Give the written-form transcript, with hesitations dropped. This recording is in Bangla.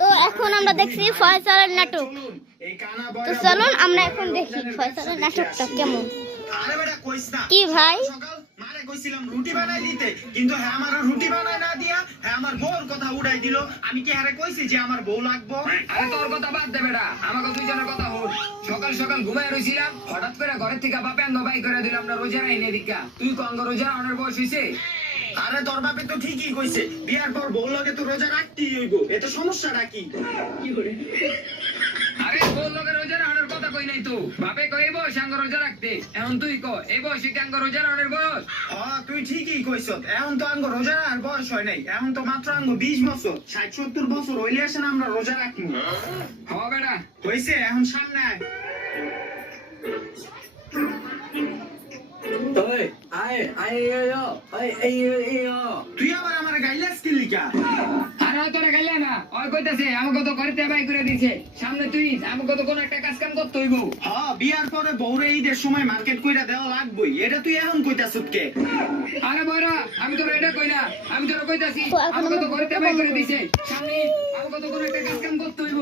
তো এখন আমরা দেখছি ফয়সালের নাটক। তো চলুন আমরা এখন দেখি ফয়সালের নাটকটা কেমন। কি ভাই মারে কইছিলাম রুটি বানাই দিতে, কিন্তু হ্যাঁ আমার রুটি বানাই না দিয়া হ্যাঁ আমার বউর কথা উড়াই দিল। আমি কি হারে কইছি যে আমার বউ লাগবো? আরে তোর কথা বাদ দে বেটা, আমাকে দুইজনের কথা হল। সকাল সকাল ঘুমায় রইছিলাম, হঠাৎ করে ঘরের থেকে বাপে আঙ্গ বাই করে দিলাম না রোজা নাই নেদিকা। তুই কঙ্গ রোজা অনেক বয়স হইছে? আরে তোর বাপে তো ঠিকই কইছে, বিয়ার পর বউ লাগে তো রোজা রাখতেই হইব। এত সমস্যাটা কি? আরে বল লোকের রোজা রাখার কথা কই নাই তো। বাপে কই এই বয়স আঙ্গ রোজা রাখতে, এখন তুই ক এই বয়সে কি আঙ্গ রোজা রাখার বয়স? তুই ঠিকই কইছ। এখন তো আঙ্গ রোজা রাখার বয়স হয় নাই, এখন তো মাত্র আঙ্গ 20 বছর। 60-70 বছর হইলে আসেন আমরা রোজা রাখবো। হ বেটা হইছে, এখন সামনে আয়। তুই আবার আমার গাইলাস কি লিখা? আরে তোরা গাইলা না, ওই কইতাছে আমাকে তো ঘরে বাই করে দিছে। সামনে তুই আমাকে তো কোন একটা কাজ কাম করতে হইব। বিয়ার পরে বউরে ঈদের সময় মার্কেট কইরা দেওয়া লাগবই, এটা তুই এখন কইতাছত কে? আরে বড়া আমি তো এটা কই না, আমি তোরা কইতাছি আমাকে তো ঘরে বাই করে দিছে। সামনে আমাকে তো কোন একটা কাজ কাম করতে হইব।